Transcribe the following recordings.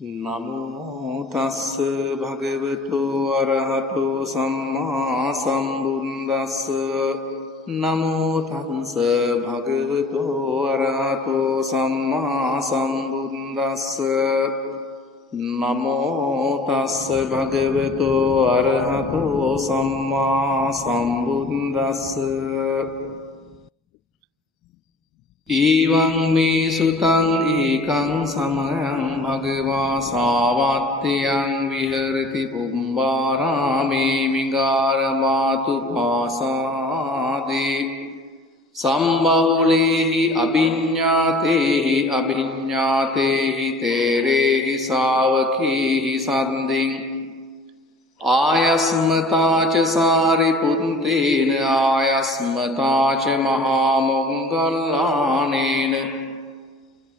නමෝ තස්ස භගවතු අරහතෝ සම්මා සම්බුද්දස්ස නමෝ තස්ස භගවතු අරහතෝ සම්මා සම්බුද්දස්ස නමෝ තස්ස භගවතු අරහතෝ සම්මා සම්බුද්දස්ස ඊවං මේ සුතං ඒකං සමයං භගවා සාවත්තියං විහෙරති පුම්බාරාමේ මිගාරමාතු පාසාදේ සම්බවුලේහි අභිඤ්ඤාතේහි අභිඤ්ඤාතේහි තේරේහි ශාවකීහි සන්දින් ආයස්මතාච සාරිපුත්තේන ආයස්මතාච මහා මොග්ගල්ලානේන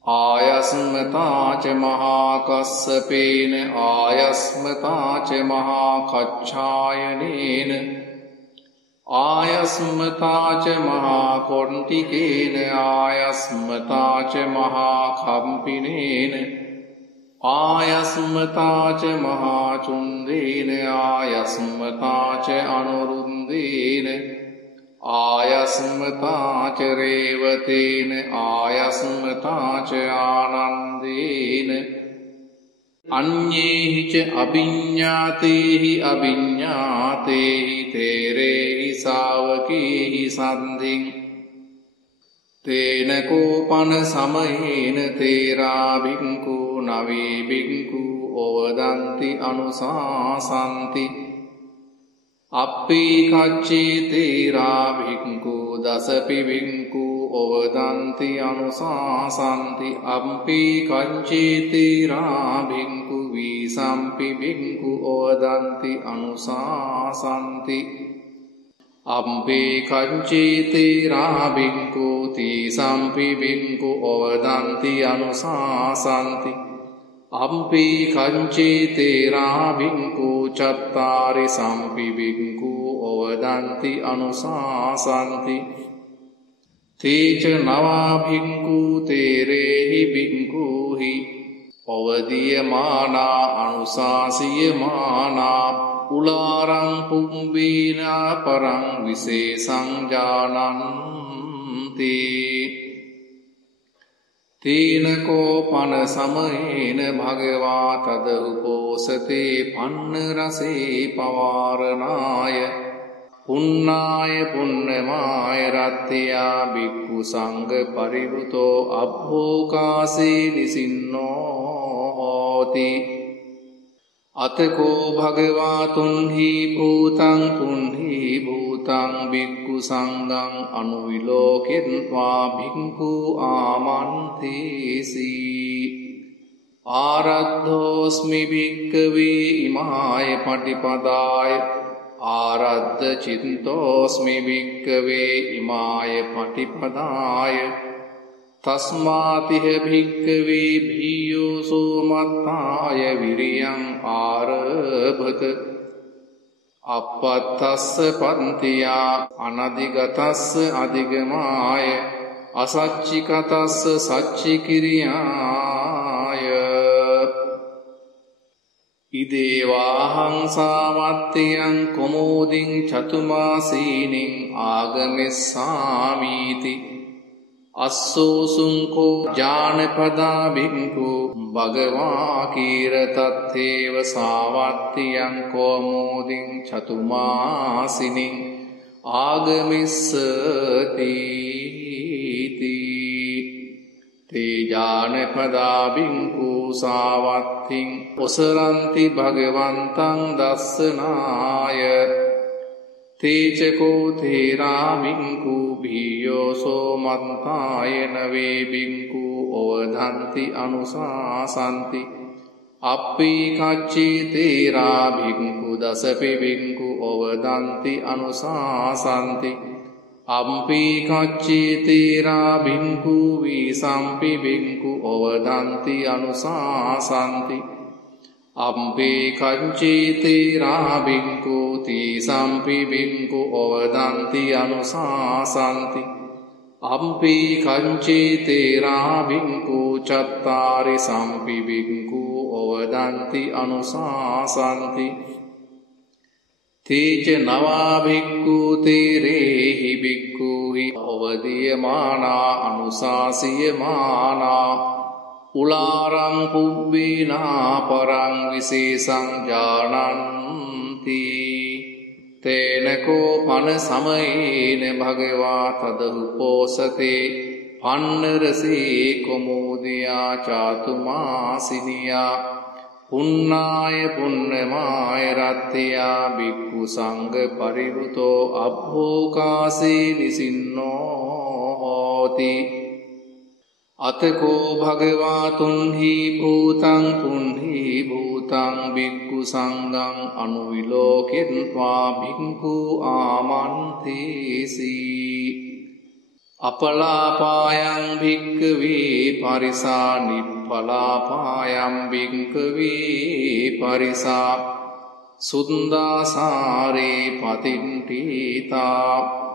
ආයස්මතාච මහා කස්සපේන ආයස්මතාච මහා කච්ඡායනේන ආයස්මතාච මහා කොණ්ඨිකේන ආයස්මතාච මහා කම්පිනේන ආයස්මතාච මහා චුන්දේන ආයස්මතාච අනුරුන්දේන ආයස්මතාච රේවතේන ආයස්මතාච ආනන්දේන අඤ්ඤේහිච අභිඤ්ඤාතේහි අභිඤ්ඤාතේහි තේරේහි ශාවකීහි සන්දින් තේන කෝපන සමයේන තේරා භික්ඛු නවී භික්ඛු ඕවදන්ති අනුශාසන්ති අප්පී කච්චේ තේරා භික්ඛු දසපි භික්ඛු ඕවදන්ති අනුශාසන්ති අප්පී කච්චේ තේරා භික්ඛු වීසම්පි භික්ඛු ඕවදන්ති අනුශාසන්ති අම්පේ කංචේ තේරා භික්ඛු තීසම්පි භික්ඛු ඕවදන්ති අනුශාසන්ති අම්පේ කංචේ තේරා භික්ඛු චත්තාරි සම්පි භික්ඛු ඕවදන්ති අනුශාසන්ති තේච නවා භික්ඛු තේරේහි භික්ඛුහි ඕවදීයමානා අනුශාසියමානා උලාරං පුම්බීනා පරං විශේෂං ජානන්ති තීන කෝපන සමයේන භගවා තද උපෝසතේ පන්න රසේ පවාරණාය පුන්නාය පුන්නමාය රත්ත්‍යා භික්ඛු සංඝ පරිවෘතෝ අබ්බෝකාසේ නිසින්නෝ හෝති අතකෝ භගවා තුන්හි භූතං භික්ඛු සංඝං අනුවිලෝකෙත්වා භික්ඛු ආමන්තේසි ආරද්ධෝස්මි භික්ඛවේ ඉමාය පටිපදාය ආරද්ධ චිත්තෝස්මි භික්ඛවේ ඉමාය පටිපදාය තස්මාතිහ භික්ඛවේ භීයෝ සෝමත්තාය විරියං ආරභත අපත්තස්ස පන්තියා අනදිගතස්ස අධිගමාය අසච්චිකතස්ස සච්චිකිරියාය ඉදේවාහං සාවත්තියං කොමෝදින් චතුමාසීනින් ආගමෙස්සාමීති අස්සෝසුංකෝ ජානපදා භික්ඛු භගවා කීරතත්තේව සාවත්තියං කෝමෝදින් චතුමාසිනින් ආගමිස්සති තේ ජානපදා භික්ඛු සාවත්තිං ඔසරන්ති භගවන්තං දස්සනාය තේචකෝ තේරා භික්ඛු භීයෝ සෝමත්තාය නවේ භික්ඛු ඕවදන්ති අනුශාසන්ති අප්පී කච්චේ තේරා භික්ඛු දසපි භික්ඛු ඕවදන්ති අනුශාසන්ති අම්පී කච්චේ තේරා භික්ඛු වීසම්පි භික්ඛු ඕවදන්ති අනුශාසන්ති අම්පේ කංචේ තේරා භික්ඛු තීසම්පි භික්ඛු ඕවදන්ති අනුශාසන්ති අම්පේ කංචේ තේරා භික්ඛු චත්තාරි සම්පි භික්ඛු වදන්ති අනුශාසන්ති තේච නවා භික්ඛු තේරේහි භික්ඛුහි අවදීයමානා අනුශාසියමානා උලාරං පුබ්බේනා පරං විශේෂං ජානන්ති තේනකෝ පන සමයේන භගවා තදහුපෝසතේ පන්නරසේ කොමෝදයා චාතුමාසිනියා පුන්නාය පුන්නමාය රත්ත්‍යා භික්ඛු සංඝ පරිවෘතෝ අබ්භෝකාසේ නිසින්නෝ හෝති අතකෝ භගවා තුන්හි භූතං භික්ඛු සංඝං අනුවිලෝකෙත්වා භික්ඛු ආමන්තේසි අපලාපායං භික්ඛවේ පරිසා නිප්පලාපායං භික්ඛවේ පරිසා සුන්දාසාරේ පතින්ඨීතා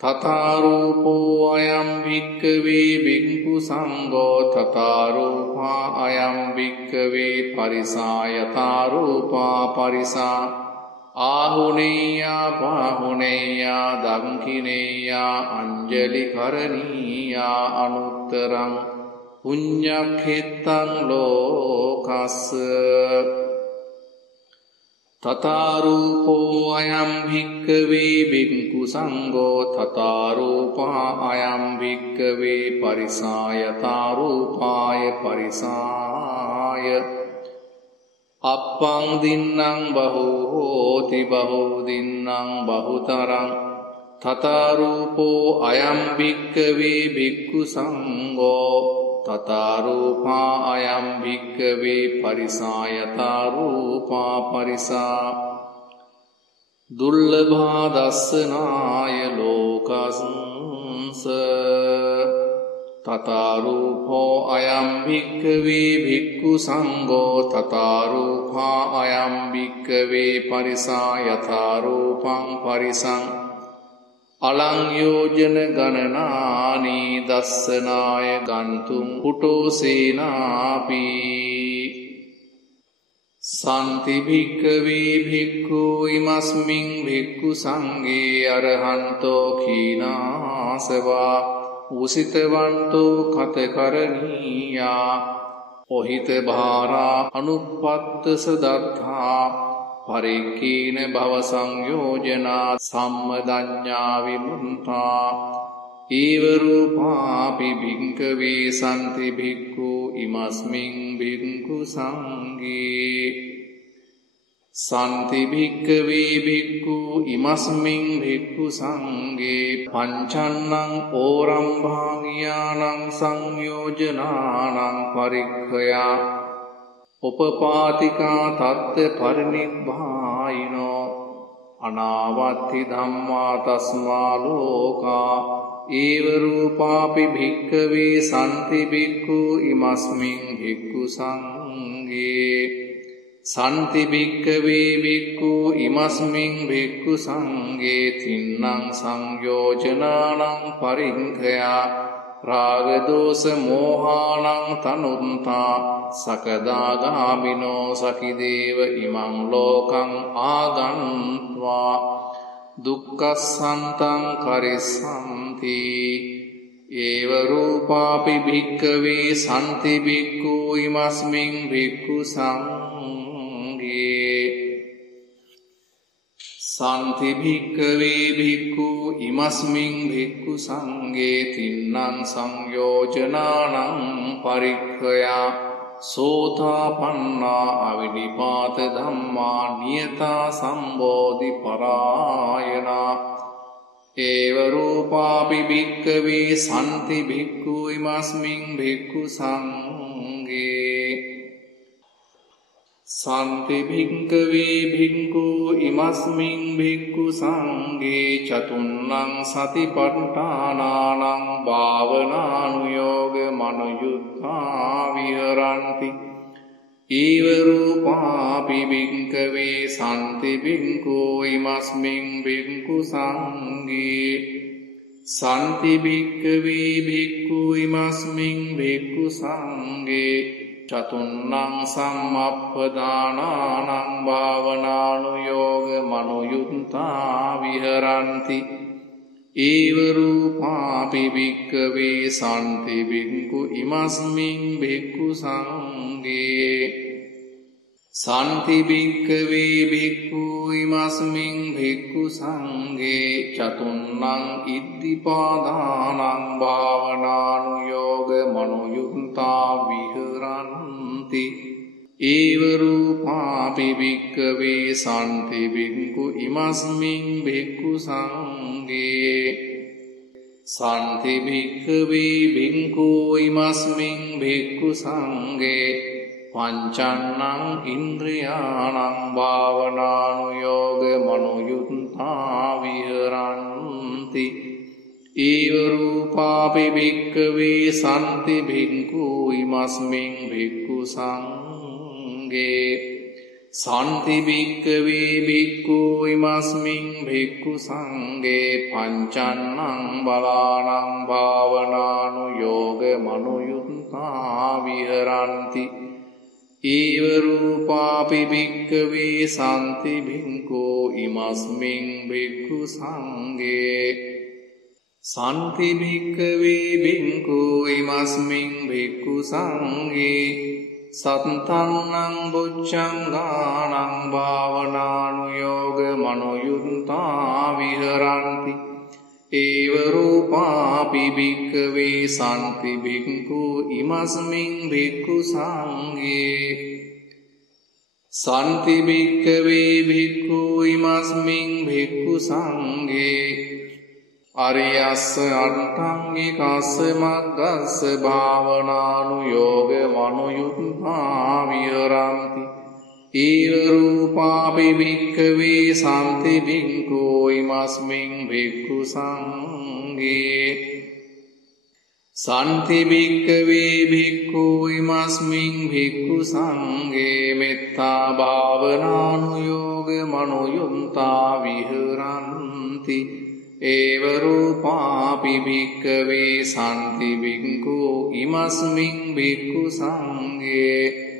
තථාරූපෝ අයං භික්ඛවේ භික්ඛු සංඝෝ තථාරූපා අයං භික්ඛවේ පරිසා යථාරූපා පරිසා ආහුනේයා පාහුනේයා දංකිනේයා අංජලි කරණීයා අනුත්තරං පුඤ්ඤක්ඛෙත්තං ලෝකස්ස තථාරූපෝ අයං භික්ඛවේ භික්ඛු සංඝෝ තථාරූපා අයං භික්ඛවේ පරිසා යථාරූපාය පරිසාය අප්පං දින්නම් බහූති බහූ දින්නම් බහුතරං තථාරූපෝ අයං භික්ඛවේ භික්ඛු සංඝෝ තථාරූපා අයං භික්ඛවේ පරිසා යථාරූපා පරිසා දුර්ලභා දස්සනාය ලෝකස්ස තථාරූපෝ අයං භික්ඛවේ භික්ඛු සංඝෝ තථාරූපා අයං භික්ඛවේ පරිසා යථාරූපං පරිසං අලං යෝජන ගණනානි දස්සනාය ගන්තුම් කුටෝ සේනාපි සන්ති භික්ඛවේ භික්ඛු ඉමස්මින් භික්ඛු සංඝේ අරහන්තෝ කීනාසවා උසිතවන්තෝ කතකරණීයා ඔහිත භාරා අනුපත්තස දත්තා පරික්ඛීන භව සංයෝජනා සම්මදඤ්ඤා විමුක්තා ඊව රූපාපි භික්ඛවේ සම්ති භික්ඛු ඉමස්මින් භික්ඛු සංඝේ සම්ති භික්ඛවේ භික්ඛු ඉමස්මින් භික්ඛු සංඝේ පංචන්නං ඕරම්භාගියානං සංයෝජනානං පරික්ඛයා උපපාතිකා තත්ත පරිනිබ්බායිනෝ අනාවත්ති ධම්මා තස්මා ලෝකා ඒව රූපාපි භික්ඛවේ සම්ති භික්ඛු ඉමස්මින් භික්ඛු සංඝේ සම්ති භික්ඛවේ භික්ඛු ඉමස්මින් භික්ඛු සංඝේ තින්නං සංයෝජනානං පරික්ඛයා රාග දෝෂ මෝහානං තනුත්තා සකදාගාමිනෝ සකිදේව ඉමං ලෝකං ආගන්්වා දුක්ඛසන්තං කරිස්සන්ති ඒව රූපාපි භික්ඛවේ සම්ති භික්ඛු ඉමස්මින් භික්ඛු සංඝේ සම්ති භික්ඛවේ භික්ඛු ඉමස්මින් භික්ඛු සංඝේ තින්නං සංයෝජනානං පරික්ඛයා සෝතාපන්නා අවිනිපාත ධම්මා නියතා සම්බෝධි පරායනා ඒව රූපාපි භික්ඛවේ සම්ති භික්ඛු ඉමස්මින් භික්ඛු සංඝේ සම්ති භික්ඛවේ භික්ඛු ඉමස්මින් භික්ඛු සංඝේ චතුන්නං සතිපට්ඨානානං භාවනානුයෝග මනෝයුක්ඛා විහරಂತಿ ඊව රූපාපි භික්ඛවේ සම්ති භික්ඛු ඉමස්මින් භික්ඛු සංඝේ සම්ති භික්ඛවේ භික්ඛු ඉමස්මින් භික්ඛු සංඝේ චතුන්නං සම්මප්පදානානං භාවනානුයෝග මනුයුත්තා විහරಂತಿ ඒව රූපාපි භික්ඛවේ සම්ති භික්ඛු ඉමස්මින් භික්ඛු සංඝේ සම්ති භික්ඛවේ භික්ඛු ඉමස්මින් භික්ඛු සංඝේ චතුන්නං ඉද්ධිපාදානං භාවනානුයෝග මනුයුක්තා විහරಂತಿ ඒව රූපාපි භික්ඛවේ සම්ති භික්ඛු ඉමස්මින් භික්ඛු සංඝේ සම්ති භික්ඛවේ භික්ඛු ඉමස්මින් භික්ඛු සංඝේ පංචන්නං ඉන්ද්‍රියාණං භාවනානුයෝග මනුයුක්තා විහරಂತಿ ඒව රූපාපි භික්ඛවේ සම්ති භික්ඛු ඉමස්මින් භික්ඛු සංඝේ සම්ති භික්ඛවේ භික්ඛු ඉමස්මින් භික්ඛු සංඝේ පංචන්නං බලාණං භාවනානුයෝග මනුයුක්තා විහරಂತಿ ඒව රූපාපි භික්ඛවේ සම්ති භික්ඛු ඉමස්මින් භික්ඛු සංඝේ සම්ති භික්ඛවේ භික්ඛු ඉමස්මින් භික්ඛු සංඝේ සත්තං බොච්චංගාණං භාවනානුයෝග මනුයුක්තා විහරಂತಿ ඒව රූපාපි භික්ඛවේ සම්ති භික්ඛු ඉමස්මින් භික්ඛු සංඝේ සම්ති භික්ඛවේ භික්ඛු ඉමස්මින් භික්ඛු සංඝේ අරියස්ස අට්ඨංගිකස්ස මග්ගස්ස භාවනානුයෝග මනුයුක්තා විහරಂತಿ ඒව රූපාපි භික්ඛවේ සම්ති භික්ඛු ඉමස්මින් භික්ඛු සංඝේ සම්ති භික්ඛවේ භික්ඛු ඉමස්මින් භික්ඛු සංඝේ මෙත්තා භාවනානුයෝග මනුයුක්තා විහරಂತಿ ඒව රූපාපි භික්ඛවේ සම්ති භික්ඛු ඉමස්මින් භික්ඛු සංඝේ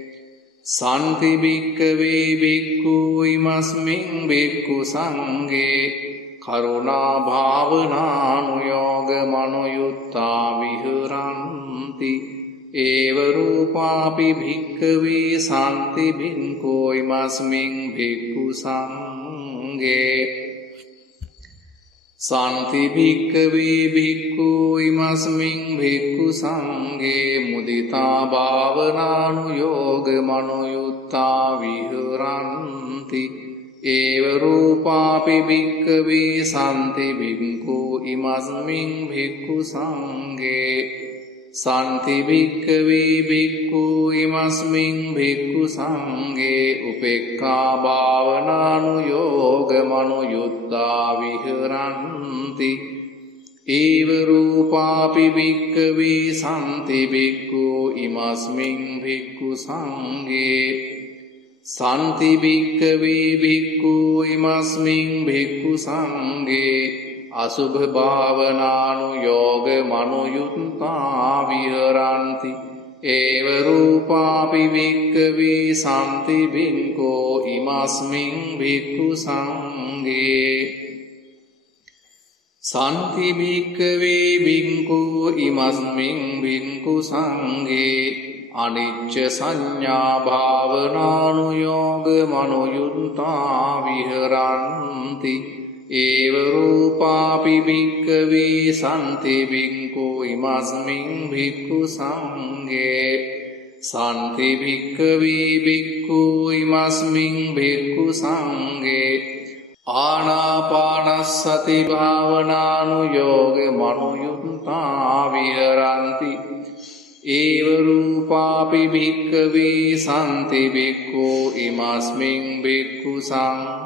සම්ති භික්ඛවේ භික්ඛු ඉමස්මින් භික්ඛු සංඝේ කරුණා භාවනානුයෝග මනුයුක්තා විහරಂತಿ ඒව රූපාපි භික්ඛවේ සම්ති භික්ඛු ඉමස්මින් භික්ඛු සංඝේ සම්ති භික්ඛවේ භික්ඛු ඉමස්මින් භික්ඛු සංඝේ මුදිතා භාවනානුයෝග මනුයුක්තා විහරಂತಿ ඒව රූපාපි භික්ඛවේ සම්ති භික්ඛු ඉමස්මින් භික්ඛු සංඝේ සම්ති භික්ඛවේ භික්ඛු ඉමස්මින් භික්ඛු සංඝේ උපේක්ඛා භාවනානුයෝග මනුයුක්තා විහරಂತಿ ඒව රූපාපි භික්ඛවේ සම්ති භික්ඛු ඉමස්මින් භික්ඛු සංඝේ සම්ති භික්ඛවේ භික්ඛු ඉමස්මින් භික්ඛු සංඝේ අසුභ භාවනානුයෝග මනුයුක්තා විහරಂತಿ ඒව රූපාපි භික්ඛවේ සම්ති භික්ඛු ඉමස්මින් භික්ඛු සංඝේ සම්ති භික්ඛවේ භික්ඛු ඉමස්මින් භික්ඛු සංඝේ අනිච්ච සංඥා භාවනානුයෝග මනුයුක්තා විහරಂತಿ ඒව රූපාපි භික්ඛවේ සම්ති භික්ඛු ඉමස්මින් භික්ඛු සංඝේ සම්ති භික්ඛවේ භික්ඛු ඉමස්මින් භික්ඛු සංඝේ ආනාපානස්සති භාවනානුයෝග මනුයුක්තා විහරಂತಿ ඒව රූපාපි භික්ඛවේ සම්ති භික්ඛු ඉමස්මින් භික්ඛු සංඝේ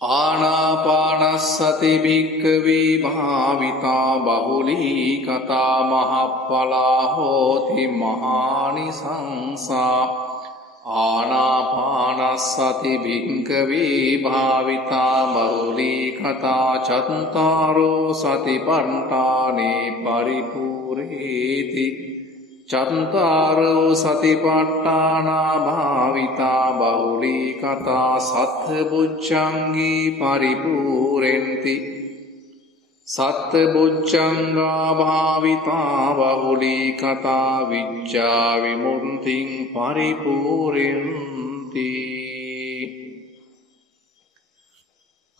ආනාපානස්සති භික්ඛවේ භාවිතා බහුලී කතා මහප්පලා හෝති මහානිසංසා ආනාපානස්සති භික්ඛවේ භාවිතා බහුලී කතා චත්තාරෝ සතිපට්ඨානේ පරිපූර්ණේති චත්තාරෝ සතිපට්ඨානා භාවිතා බහුලී කතා සත්බුද්ධංගී පරිපූර්ණති සත්බුද්ධංගා භාවිතා බහුලී කතා විඤ්ඤා විමුක්තිං පරිපූර්ණති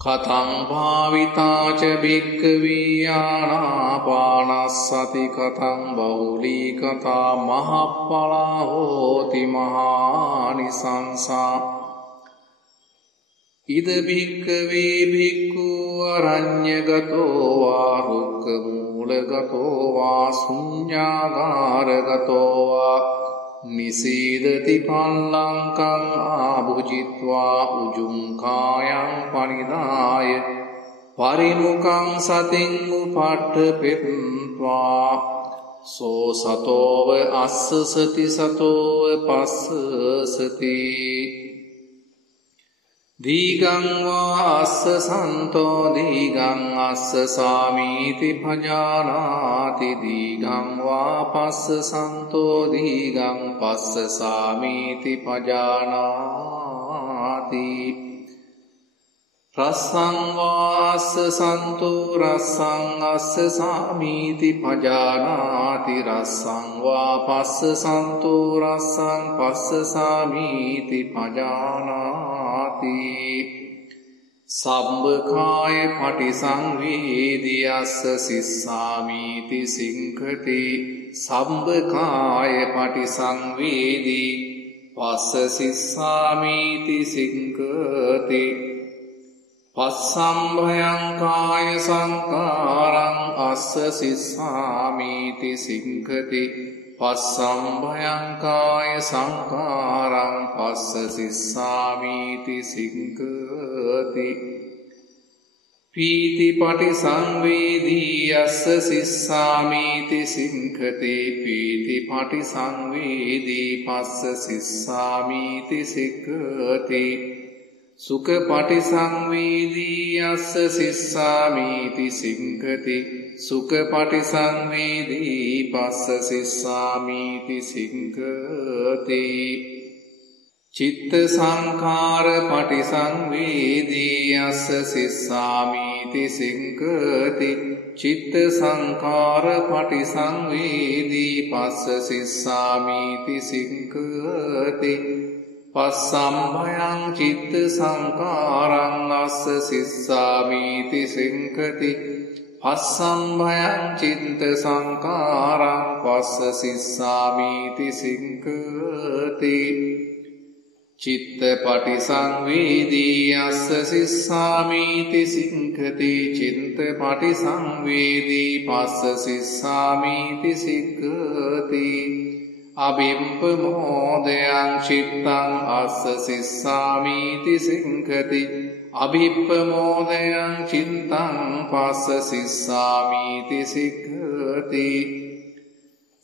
කතං භාවිතා ච භික්ඛවේ ආනාපානස්සති කතං බහුලී කතා මහප්පලා හෝති මහානිසංසා ඉද භික්ඛවේ භික්ඛු අරඤ්ඤගතෝ වා රුක්ඛ මූලගතෝ වා ශුඤ්ඤාගාරගතෝ වා නිසීදති පල්ලංකං ආභුජිත්වා උජුං කායං පනිදාය පරිමුඛං සතින් උපට්ඨපෙත්වා සෝ සතෝව අස්ස සති සතෝව පස්ස සති දීගං වා අස්ස සන්තෝ දීගං අස්ස සාමීති භජානාති දීගං වා පස්ස සන්තෝ දීගං පස්ස සාමීති භජානාති රස්සං වා අස්ස සන්තෝ රස්සං අස්ස සාමීති භජානාති රස්සං වා පස්ස සන්තෝ රස්සං පස්ස සාමීති භජානාති සම්බකාය පටිසංවේදී අස්ස සිස්සාමීති සිංඛති සම්බකාය පටිසංවේදී පස්ස සිස්සාමීති සිංඛති පස්සම්භයං කාය සංකාරං අස්ස සිස්සාමීති සිංඛති පස්සම්භයං කාය සංකාරං පස්ස සිස්සාමීති සිංඛති පීති පටිසංවේදී අස්ස සිස්සාමීති සිංඛති පීති පටිසංවේදී පස්ස සිස්සාමීති සිංඛති සුඛ පටිසංවේදී අස්ස සිස්සාමීති සිංඛති සුඛ පටිසංවේදී පස්ස සිස්සාමීති සිංඛති චිත්ත සංඛාර පටිසංවේදී අස්ස සිස්සාමීති සිංඛති චිත්ත සංඛාර පටිසංවේදී පස්ස සිස්සාමීති සිංඛති පස්සම්භයං චිත්ත සංකාරං අස්ස සිස්සාමීති සිංඛති පස්සම්භයං චිත්ත සංකාරං පස්ස සිස්සාමීති සිංඛති චිත්ත පටිසංවේදී අස්ස සිස්සාමීති සිංඛති චිත්ත පටිසංවේදී පස්ස සිස්සාමීති සිංඛති අභිප්පමෝදයං චිත්තං අස්ස සිස්සාමීති සිංඛති අභිප්පමෝදයං චිත්තං පස්ස සිස්සාමීති සිංඛති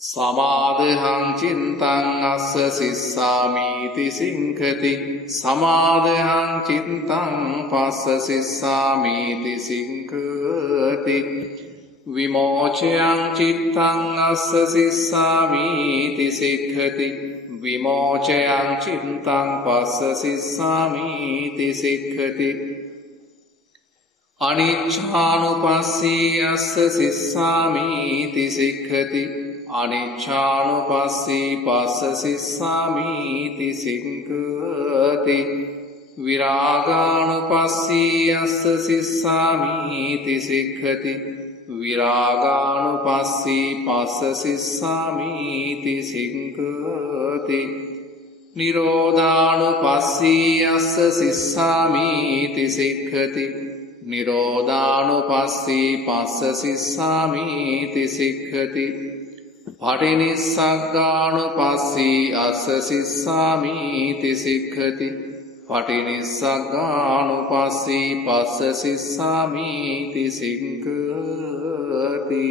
සමාදහං චිත්තං අස්ස සිස්සාමීති සිංඛති සමාදහං චිත්තං පස්ස සිස්සාමීති සිංඛති විමෝචයං චිත්තං අස්ස සිස්සාමීති සික්ඛති විමෝචයං චිත්තං පස්ස සිස්සාමීති සික්ඛති අනිච්ඡානුපස්සී අස්ස සිස්සාමීති සික්ඛති අනිච්ඡානුපස්සී පස්ස සිස්සාමීති සික්ඛති විරාගානුපස්සී අස්ස සිස්සාමීති සික්ඛති විරාගානුපස්සී පස්ස සිස්සාමීති සිංඛති නිරෝධානුපස්සී අස්ස සිස්සාමීති සික්ඛති නිරෝධානුපස්සී පස්ස සිස්සාමීති සික්ඛති පටිනිස්සග්ගානුපස්සී අස්ස සිස්සාමීති සික්ඛති පටිනිස්සග්ගානුපස්සී පස්ස සිස්සාමීති සික්ඛති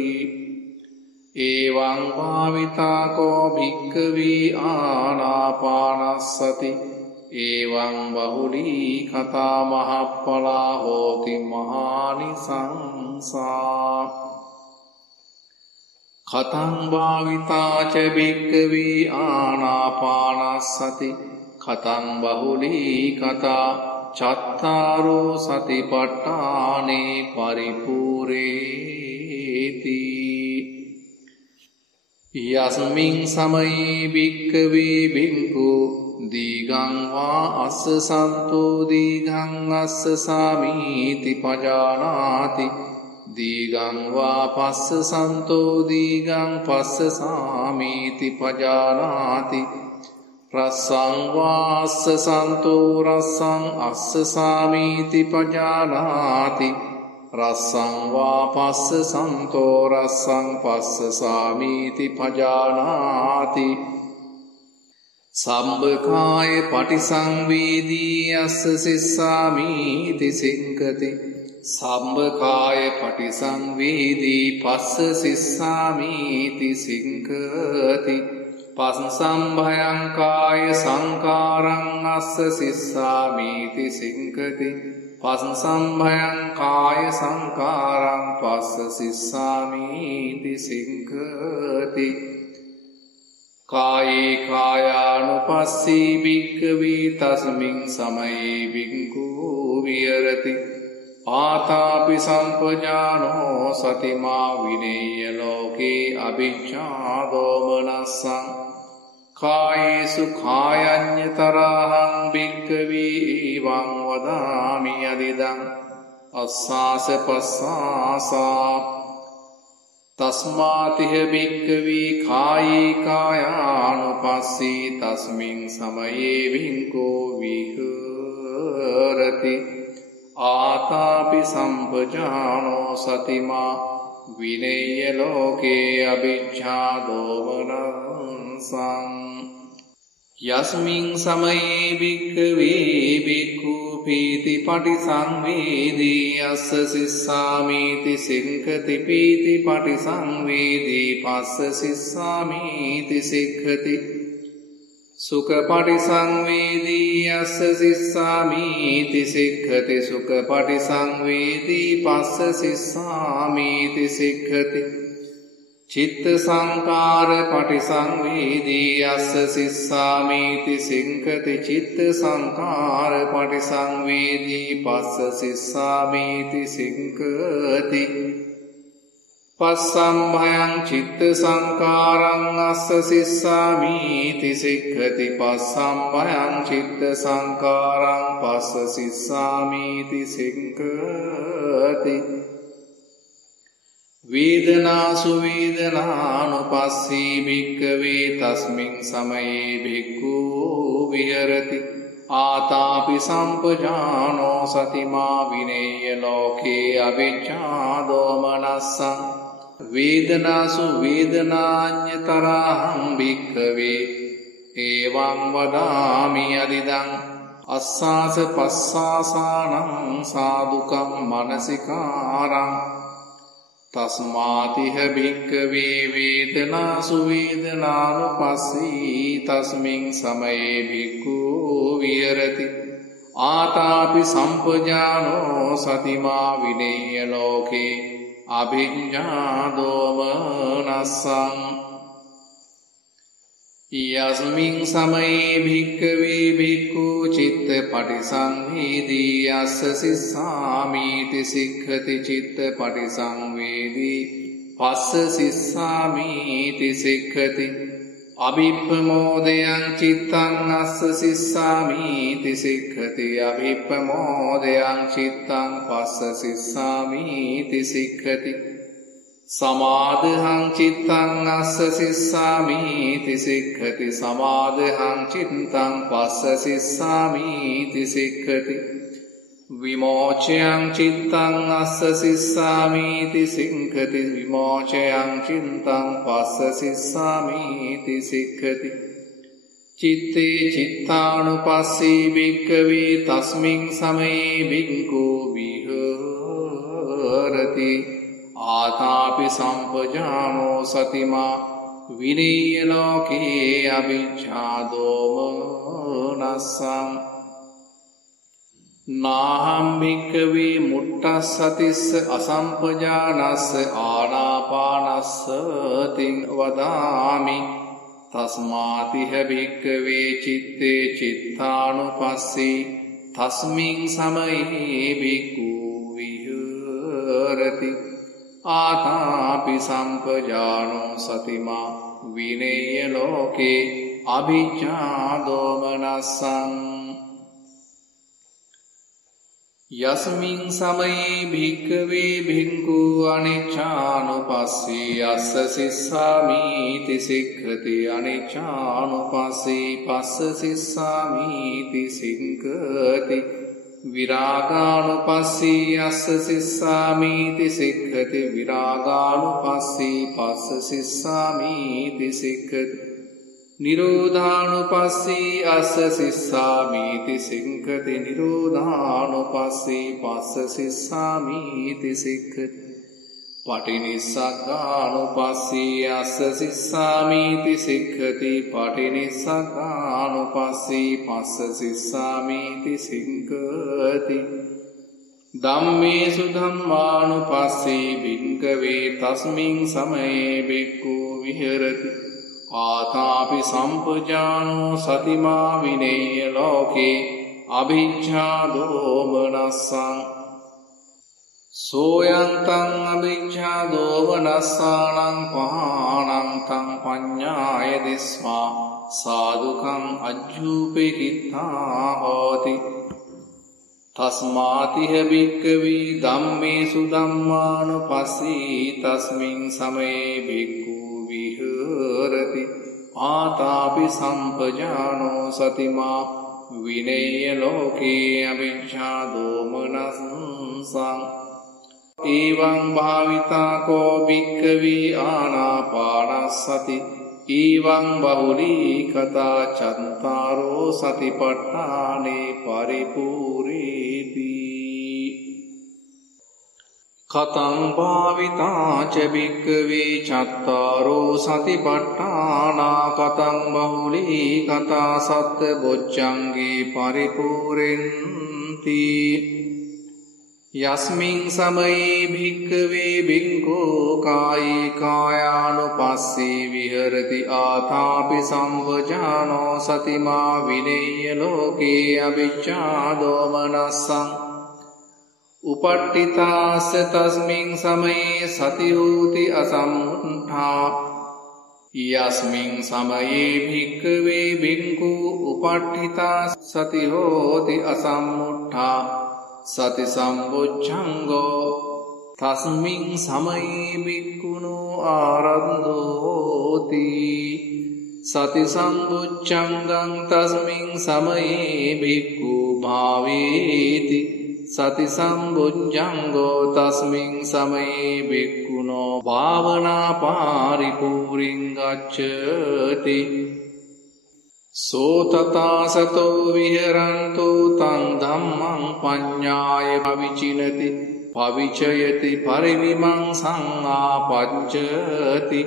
එවං භාවිතා කෝ භික්ඛවේ ආනාපානස්සති එවං බහුලී කතා මහප්පලා හෝති මහානිසංසා කතං භාවිතාච භික්ඛවේ ආනාපානස්සති කතං බහුලී කතා චත්තාරෝ සතිපට්ඨානේ පරිපූර්ණේති යස්මින් සමයේ භික්ඛවේ භික්ඛු දීඝං වා අස්ස සන්තෝ දීඝං අස්ස සාමීති පජානාති දීඝං වා පස්ස සන්තෝ දීඝං පස්ස සාමීති පජානාති රස්සං වා අස්ස සන්තෝ රස්සං අස්ස සාමීති පජානාති රස්සං වා පස්ස සන්තෝ රස්සං පස්ස සාමීති පජානාති සම්බකාය පටිසංවේදී අස්ස සිස්සාමීති සික්ඛති සම්බකාය පටිසංවේදී පස්ස සිස්සාමීති සික්ඛති පස්සම්භයං කාය සංකාරං අස්ස සිස්සාමීති සික්ඛති පස්සම්භයං කාය සංකාරං පස්ස සිස්සාමීති සික්ඛති කායේ කායානුපස්සී භික්ඛවේ තස්මින් සමයේ භික්ඛු විහෙරති ආතාපි සම්පජානෝ සතිමා විනේය ලෝකේ අවිච්ඡා දෝමනස්සං කායේසු කායඤ්ඤතරහං භික්ඛවේ එවං වදාමි යදිදං අස්සාස පස්සාසා තස්මාතිහ භික්ඛවේ කායේ කායානුපස්සී තස්මින් සමයේ භික්ඛෝ විහෙරති ආතාපි සම්පජානෝ සතිමා විනේය ලෝකේ අවිච්ඡා දෝමනස්සං යස්මින් සමයේ භික්ඛවේ භික්ඛු පීති පටිසංවේදී අස්ස සිස්සාමීති සික්ඛති පීති පටිසංවේදී පස්ස සිස්සාමීති සික්ඛති සුඛ පටිසංවේදී අස්ස සිස්සාමීති සික්ඛති සුඛ පටිසංවේදී පස්ස සිස්සාමීති සික්ඛති චිත්ත සංකාර පටිසංවේදී අස්ස සිස්සාමීති සික්ඛති චිත්ත සංකාර පටිසංවේදී පස්ස සිස්සාමීති සික්ඛති පස්සම්භයං චිත්ත සංකාරං අස්ස සිස්සාමීති සික්ඛති පස්සම්භයං චිත්ත සංකාරං පස්ස සිස්සාමීති සික්ඛති වේදනාසු වේදනානුපස්සී භික්ඛවේ තස්මින් සමයේ භික්ඛු විහෙරති ආතාපි සම්පජානෝ සතිමා විනේය ලෝකේ අවිච්ඡා දෝමනස්සං වේදනාසු වේදනාඤ්ඤතරහං භික්ඛවේ එවං වදාමි යදිදං අස්සාස පස්සාසානං සාදුකම් මනසිකාරං තස්මාතිහ භික්ඛවේ වේදනාසු වේදනානුපස්සී තස්මින් සමයේ භික්ඛු විහෙරති ආතාපි සම්පජානෝ සතිමා විනේය ලෝකේ අභිඤ්ඤා දෝමනස්සං යස්මින් සමයේ භික්ඛවේ භික්ඛු චිත්ත පටිසංවේදී අස්ස සිස්සාමීති සික්ඛති චිත්ත පටිසංවේදී පස්ස සිස්සාමීති සික්ඛති අභිප්පමෝදයං චිත්තං අස්ස සිස්සාමීති සික්ඛති අභිප්පමෝදයං චිත්තං පස්ස සිස්සාමීති සික්ඛති සමාදහං චිත්තං අස්ස සිස්සාමීති සික්ඛති සමාදහං චිත්තං පස්ස සිස්සාමීති සික්ඛති විමෝචයං චිත්තං අස්ස සිස්සාමීති සික්ඛති විමෝචයං චිත්තං පස්ස සිස්සාමීති සික්ඛති චිත්තේ චිත්තානුපස්සී භික්ඛවේ තස්මින් සමයේ භික්ඛු විහෙරති ආතාපි සම්පජානෝ සතිමා විනේය ලෝකේ අවිච්ඡා දෝමනස්සං නාහම් භික්ඛවේ මුට්ටස්සතිස්ස අසම්පජානස්ස ආනාපාන ආනාපානස්සතින් වදාමි තස්මාතිහ භික්ඛවේ චිත්තේ චිත්තානුපස්සී තස්මින් සමයේ භික්ඛු විහෙරති ආතාපි සම්පජානෝ සතිමා විනේය ලෝකේ අභිජ්ජා දෝමනස්සං යස්මින් සමයේ භික්ඛවේ භික්ඛු අනිච්ඡානුපස්සී අස්ස සිස්සාමීති සික්ඛති අනිච්ඡානුපස්සී පස්ස සිස්සාමීති සික්ඛති විරාගානුපස්සී අස්ස සිස්සාමීති සික්ඛති විරාගානුපස්සී පස්ස සිස්සාමීති සික්ඛති නිරෝධානුපස්සී අස්ස සිස්සාමීති සික්ඛති නිරෝධානුපස්සී පස්ස සිස්සාමීති සික්ඛති පටිනිස්සග්ගානුපස්සී අස්ස සිස්සාමීති සික්ඛති පටිනිස්සග්ගානුපස්සී පස්ස සිස්සාමීති සික්ඛති ධම්මේසු ධම්මානුපස්සී භික්ඛවේ තස්මින් සමයේ භික්ඛු විහෙරති ආතාපි සම්පජානෝ සතිමා විනේය ලෝකේ අභිජ්ජා දෝමනස්සං සෝයන්තං අභිජ්ජා දෝමනස්සානං පහානං තං පඤ්ඤාය දිස්වා සාදුකං අජ්ජූපෙහිත්තා හෝති තස්මාතිහ භික්ඛවේ ධම්මේසු ධම්මානුපස්සී තස්මින් සමයේ භික්ඛු විහෙරති ආතාපි සම්පජානෝ සතිමා විනේය ලෝකේ අවිජ්ජා දෝමනස්සං එවං භාවිතා කෝ භික්ඛවේ ආනාපානස්සති එවං බහුලී කතා චත්තාරෝ සතිපට්ඨානේ පරිපූර්ණේති කතං භාවිතා ච භික්ඛවේ චත්තාරෝ සතිපට්ඨානා කතං බහුලී කතා සත්ත බොච්චංගේ පරිපූර්ණන්ති යස්මින් සමයේ භික්ඛවේ භික්ඛෝ කායේ කායානුපස්සී විහෙරති ආතාපි සම්පජානෝ සතිමා විනේය ලෝකේ අවිජ්ජා දෝමනස්සං උපට්ඨිතාස්ස තස්මින් සමයේ සති හෝති අසම්මුට්ඨා යස්මින් සමයේ භික්ඛවේ භික්ඛු උපට්ඨිතා සති හෝති අසම්මුට්ඨා සති සම්බොච්ඡංගෝ තස්මින් සමයේ භික්ඛුනෝ ආරද්ධෝති සති සම්බොච්ඡංගං තස්මින් සමයේ භික්ඛු භාවේති සති සම්බොජ්ජංගෝ තස්මින් සමයේ භික්ඛුනෝ භාවනා පරිපූර්ණං ගච්ඡති සෝතතාසතෝ විහෙරන්තෝ තං ධම්මං පඤ්ඤාය පවිචිනති පවිචයති පරිවිමං සංආපච්ඡති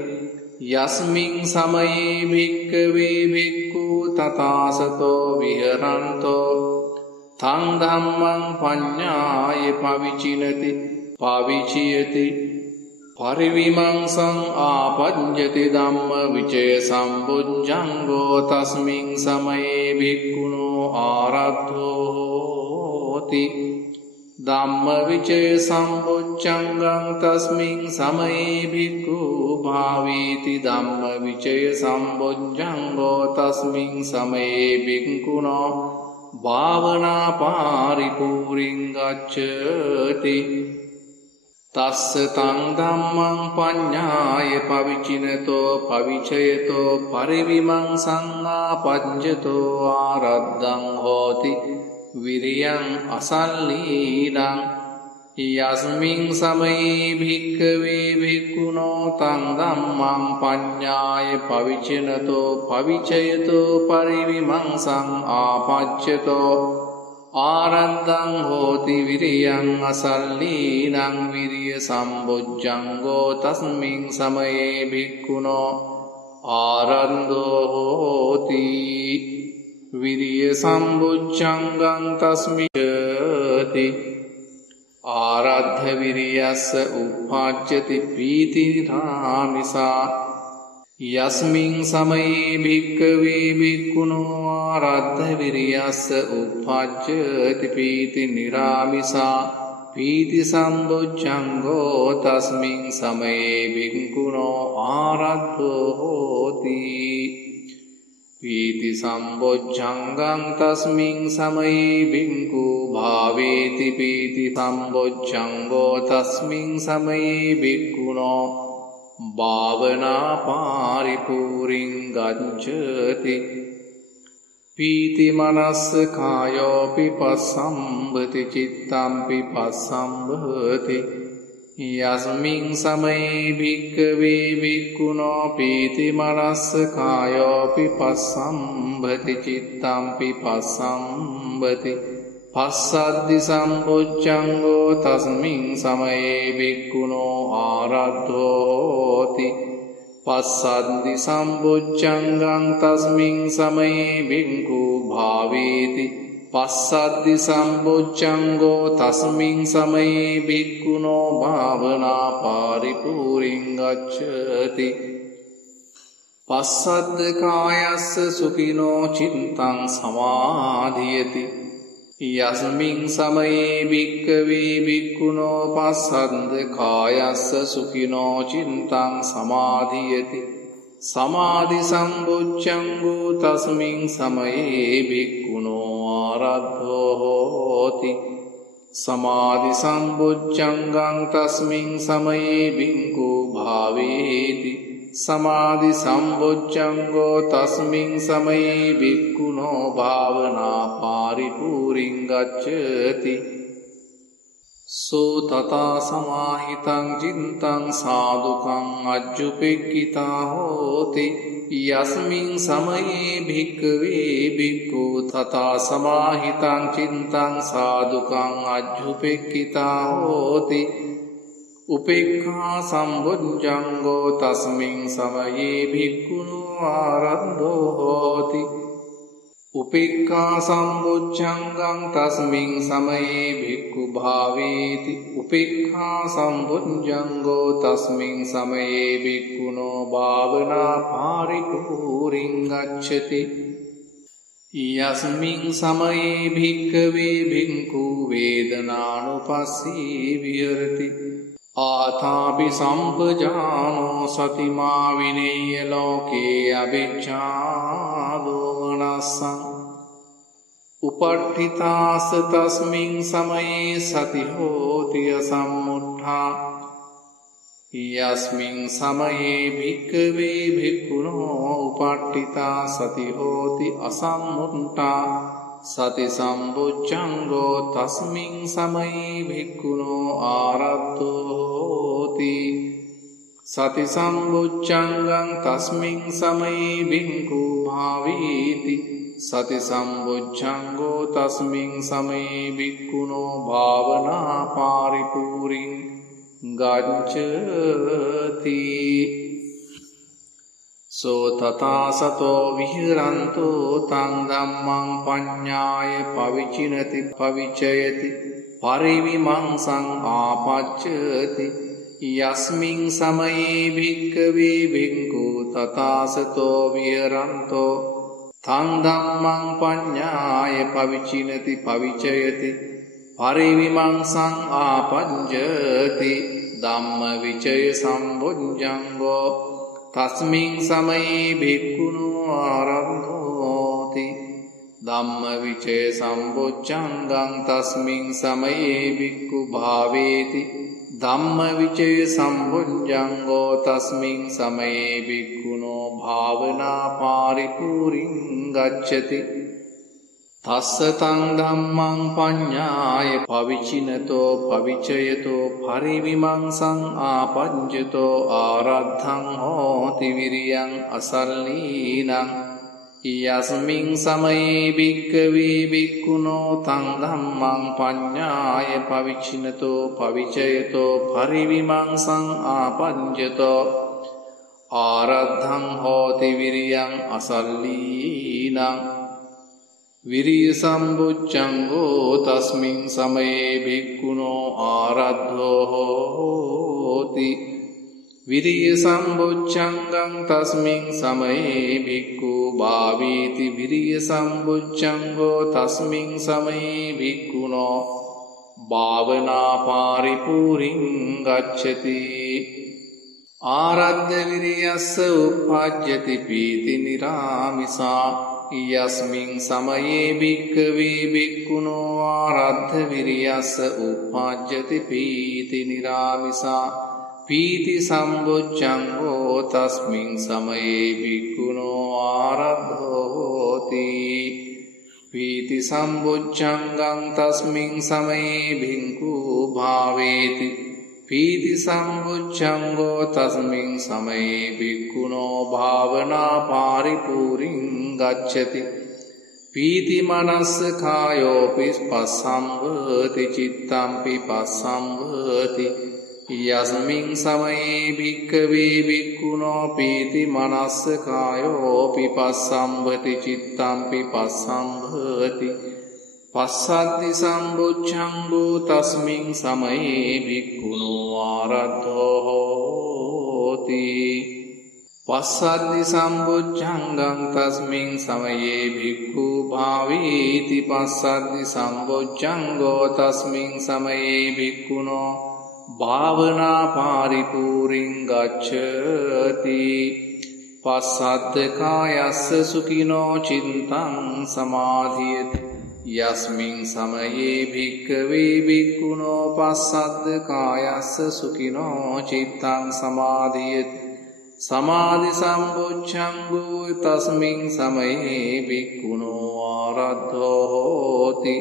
යස්මින් සමයේ භික්ඛවේ භික්ඛු තතාසතෝ විහෙරන්තෝ තං ධම්මං පඤ්ඤාය පවිචිනති පවිචයති පරිවිමං සංආපඤ්ඤති ධම්ම විචය සම්බුද්ධංගෝ තස්මින් සමයේ භික්ඛුනෝ ආරද්ධෝති ධම්ම විචය සම්බුද්ධංගං තස්මින් සමයේ භික්ඛු භාවේති ධම්ම විචය සම්බුද්ධංගෝ තස්මින් සමයේ භික්ඛුනෝ භාවනා පරිපූර්ණං ගච්ඡති තස්ස තං ධම්මං පඤ්ඤාය පවිචිනතෝ පවිචයතෝ පරිවිමං සංආපඤ්ඤතෝ ආරද්ධං හෝති විරියං අසල්ලීනං යස්මින් සමයේ භික්ඛවේ භික්ඛුනෝ තං ධම්මං පඤ්ඤාය පවිචිනතෝ පවිචයතෝ පරිවිමං සංආපඤ්ඤතෝ ආරද්ධං හෝති විරියං අසල්ලීනං විරිය සම්බොජ්ජංගෝ තස්මින් සමයේ භික්ඛුනෝ ආරද්ධෝ හෝති විරිය සම්බොජ්ජංගං තස්මින්ති ආරද්ධ ආරද්ධ විරියස්ස උප්පජ්ජති පීති නිරාමිසා යස්මින් සමයේ භික්ඛවේ භික්ඛුනෝ ආරද්ධ විරියස්ස උප්පජ්ජති පීති නිරාමිසා පීති සම්බොජ්ජංගෝ තස්මින් සමයේ භික්ඛුනෝ ආරද්ධෝ හෝති පීති සම්බොජ්ජංගං තස්මින් සමයේ භික්ඛු භාවේති පීති සම්බොජ්ජංගෝ තස්මින් සමයේ භික්ඛුනෝ භාවනා පාරිපූරින් ගච්ඡති පීති මනස්ස කායෝපි පස්සම්භති චිත්තම්පි පස්සම්භති යස්මින් සමයේ භික්ඛවේ භික්ඛුනෝ පීති මනස්ස කායෝපි පස්සම්භති චිත්තම්පි පස්සම්භති පස්සද්දි සම්බොජ්ජංගෝ තස්මින් සමයේ භික්ඛුනෝ ආරද්ධෝති පස්සද්දි සම්බොජ්ජංගං තස්මින් සමයේ භික්ඛු භාවේති පස්සද්දි සම්බොජ්ජංගෝ තස්මින් සමයේ භික්ඛුනෝ භාවනා පාරිපූරින් ගච්ඡති පස්සද්ද කායස්ස සුඛිනෝ චිත්තං සමාධියති යස්මින් සමයේ භික්ඛවේ භික්ඛුනෝ පස්සද්ද කායස්ස සුඛිනෝ චිත්තං සමාධියති සමාධි සම්බොජ්ජංගෝ තස්මින් සමයේ භික්ඛුනෝ ආරද්ධෝ හෝති සමාධි සම්බොජ්ජංගං තස්මින් සමයේ භික්ඛු භාවේති සමාධි සම්බොජ්ජංගෝ තස්මින් සමයේ භික්ඛුනෝ භාවනා පාරිපූරින් ගච්ඡති සෝ තථා සමාහිතං චිත්තං සාදුකං අජ්ජුපෙක්ඛිතා හෝති යස්මින් සමයේ භික්ඛවේ භික්ඛු තථා සමාහිතං චිත්තං සාදුකං අජ්ජුපෙක්ඛිතා හෝති උපේක්ඛා සම්බොජ්ජංගෝ තස්මින් සමයේ භික්ඛුනෝ ආරද්ධෝ හෝති උපේක්ඛා සම්බොජ්ජංගං තස්මින් සමයේ භික්ඛු භාවේති උපේක්ඛා සම්බොජ්ජංගෝ තස්මින් සමයේ භික්ඛුනෝ භාවනා පාරිපූරින් ගච්ඡති යස්මින් සමයේ භික්ඛවේ භික්ඛු වේදනානුපස්සී විහෙරති ආතාපි සම්පජානෝ සතිමා විනේය ලෝකේ අවිච්ඡා දෝමනස්සං උපට්ඨිතාස තස්මින් සමයේ සති හෝති සම්මුද්ධා යස්මින් සමයේ භික්ඛවේ භික්ඛුනෝ උපට්ඨිතා සති හෝති අසම්මුද්ධා සති සම්බොජ්ජංගෝ තස්මින් සමයේ භික්ඛුනෝ ආරද්ධෝ හෝති සති සම්බොජ්ජංගං තස්මින් සමයේ භික්ඛු භාවේති සති සම්බොජ්ජංගෝ තස්මින් සමයේ භික්ඛුනෝ භාවනා පාරිපූරින් ගච්ඡති සෝ තථා සතෝ විහෙරන්තෝ තං ධම්මං පඤ්ඤාය පවිචිනති පවිචයති පරිවිමංසං ආපච්ඡති යස්මින් සමයේ භික්ඛවේ භික්ඛු තථා සතෝ විහෙරන්තෝ තං ධම්මං පඤ්ඤාය පවිචිනති පවිචයති පරිවිමංසං ආපඤ්ඤති ධම්ම විචය සම්බොජ්ජංගෝ තස්මින් සමයේ භික්ඛුනෝ ආරද්ධෝති ධම්ම විචය සම්බොජ්ජංගං තස්මින් සමයේ භික්ඛු භාවේති ධම්ම විචය සම්බොජ්ජංගෝ තස්මින් සමයේ භික්ඛුනෝ භාවනා පාරිපූරින් ගච්ඡති තස්ස තං ධම්මං පඤ්ඤාය පවිචිනතෝ පවිචයතෝ පරිවිමංසං ආපඤ්ජතෝ ආරද්ධං හෝති විරියං අසල්ලීනං යස්මින් සමයේ භික්ඛවේ භික්ඛුනෝ තං ධම්මං පඤ්ඤාය පවිචිනතෝ පවිචයතෝ පරිවිමංසං ආපඤ්ජතෝ ආරද්ධං හෝති විරියං අසල්ලීනං විරිය සම්බුච්ඡංගෝ තස්මින් සමයේ භික්ඛුනෝ ආරද්ධෝ හෝති විරිය සම්බුච්ඡංගං තස්මින් සමයේ භික්ඛු භාවීති විරිය සම්බුච්ඡංගෝ තස්මින් සමයේ භික්ඛුනෝ භාවනා පාරිපූරින් ගච්ඡති ආරද්ධ විරියස්ස උප්පජ්ජති පීති නිරාමිසා යස්මින් සමයේ භික්ඛවේ භික්ඛුනෝ ආරද්ධ විරියස්ස උප්පජ්ජති පීති නිරාමිසා පීති සම්බුච්ඡංගෝ තස්මින් සමයේ භික්ඛුනෝ ආරද්ධෝ හෝති පීති සම්බුච්ඡංගං තස්මින් සමයේ භික්ඛු භාවේති පීති සම්බුච්ඡංගෝ තස්මින් සමයේ භික්ඛුනෝ භාවනා පාරිපූරින් ගච්ඡති පීති මනස්ස කායෝපි පස්සම්භති චිත්තම්පි පස්සම්භති යස්මින් සමයේ භික්ඛවේ භික්ඛුනෝ පීති මනස්ස කායෝපි පස්සම්භති චිත්තම්පි පස්සම්භති පස්සද්දි සම්බුච්ඡංගෝ තස්මින් සමයේ භික්ඛුනෝ ආරද්ධෝ හෝති පස්සද්දි සම්බුච්ඡංගං තස්මින් සමයේ භික්ඛු භාවීති පස්සද්දි සම්බුච්ඡංගෝ තස්මින් සමයේ භික්ඛුනෝ භාවනා පාරිපූරින් ගච්ඡති පස්සද්ද කායස්ස සුඛිනෝ චිත්තං සමාධියති යස්මින් සමයේ භික්ඛවේ භික්ඛුනෝ පස්සද්ද කායස්ස සුඛිනෝ චිත්තං සමාධියති සමාධි සම්බුච්ඡංගෝ තස්මින් සමයේ භික්ඛුනෝ ආරද්ධෝ හෝති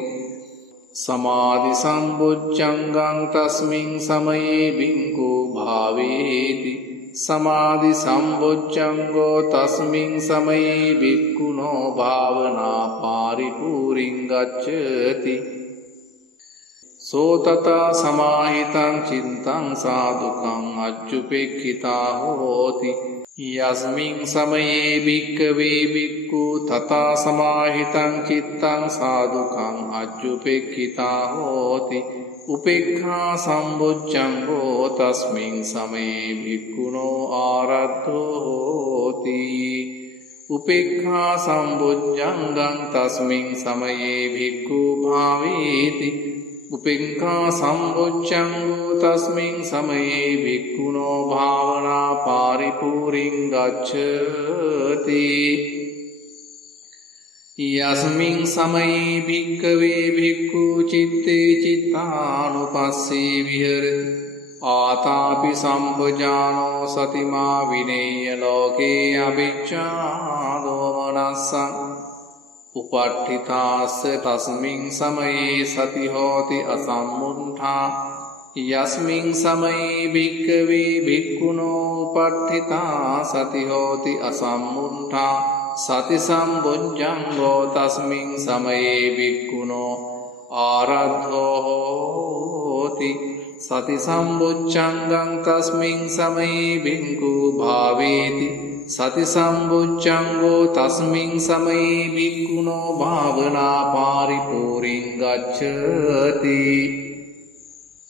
සමාධි සම්බුච්ඡංගං තස්මින් සමයේ භික්ඛු භාවේති සමාධි සම්බුච්ඡංගෝ තස්මින් සමයේ භික්ඛුනෝ භාවනා පාරිපූරින් ගච්ඡති සෝ තථා සමාහිතං චිත්තං සාදුකං අච්චුපෙක්ඛිතා හෝති යස්මින් සමයේ භික්ඛවේ භික්ඛු තථා සමාහිතං චිත්තං සාදුකං අච්චුපෙක්ඛිතා හෝති උපේක්ඛා සම්බුච්ඡංගෝ තස්මින් සමයේ භික්ඛුනෝ ආරද්ධෝ හෝති උපේක්ඛා සම්බුද්ධංගං තස්මින් සමයේ භික්ඛු භාවේති උපේක්ඛා සම්බුද්ධංගෝ තස්මින් සමයේ භික්ඛුනෝ භාවනා පාරිපූරින් ගච්ඡති යස්මින් සමයේ භික්ඛවේ භික්ඛු චිත්තේ චිත්තානුපස්සී විහෙරති ආතාපි සම්පජානෝ සතිමා විනේය ලෝකේ අවිච්ඡා දෝමනස්සං උපට්ඨිතාස්ස තස්මින් සමයේ සති හෝති අසම්මුණ්ඨා යස්මින් සමයේ භික්ඛවේ භික්ඛුනෝ උපට්ඨිතා සති හෝති අසම්මුණ්ඨා සති සම්බුද්ධංගෝ තස්මින් සමයේ භික්ඛුනෝ ආරද්ධෝ හෝති සති සම්බුච්ඡංගං තස්මින් සමයේ භික්ඛු භාවේති සති සම්බුච්ඡංගෝ තස්මින් සමයේ භික්ඛුනෝ භාවනා පාරිපූරින් ගච්ඡති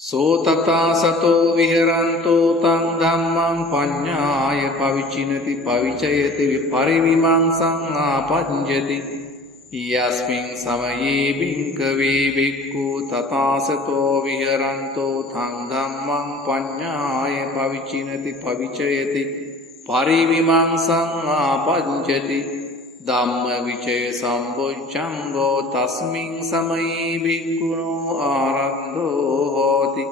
සෝ තථා සතෝ විහරන්තෝ තං ධම්මං පඤ්ඤාය පවිචිනති පවිචයති පරිවිමංසං ආපඤ්ඤති යස්මින් සමයේ භික්ඛවේ භික්ඛු තථා සතෝ විහරන්තෝ තං ධම්මං පඤ්ඤාය පවිචිනති පවිචයති පරිවිමංසං ආපඤ්ඤති ධම්ම විචය සම්බුච්ඡංගෝ තස්මින් සමයේ භික්ඛුනෝ ආරද්ධෝ හෝති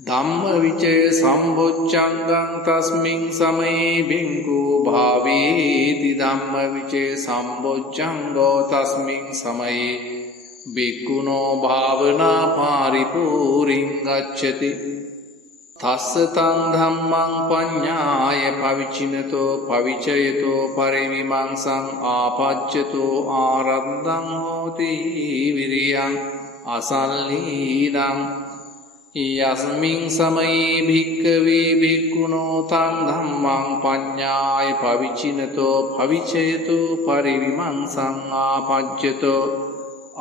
ධම්ම විචය සම්බුච්ඡංගං තස්මින් සමයේ භික්ඛු භාවේති ධම්ම විචය සම්බුච්ඡංගෝ තස්මින් සමයේ භික්ඛුනෝ භාවනා පාරිපූරින් ගච්ඡති තස්සතං ධම්මං පඤ්ඤාය පවිචිනතෝ පවිචයතෝ පරිවිමංසං ආපච්චතෝ ආරද්ධං හෝති විරියං අසල්ලීනං යස්මින් සමයේ භික්ඛවේ භික්ඛුනෝ තං ධම්මං පඤ්ඤාය පවිචිනතෝ පවිචයතෝ පරිවිමංසං ආපජ්ජතෝ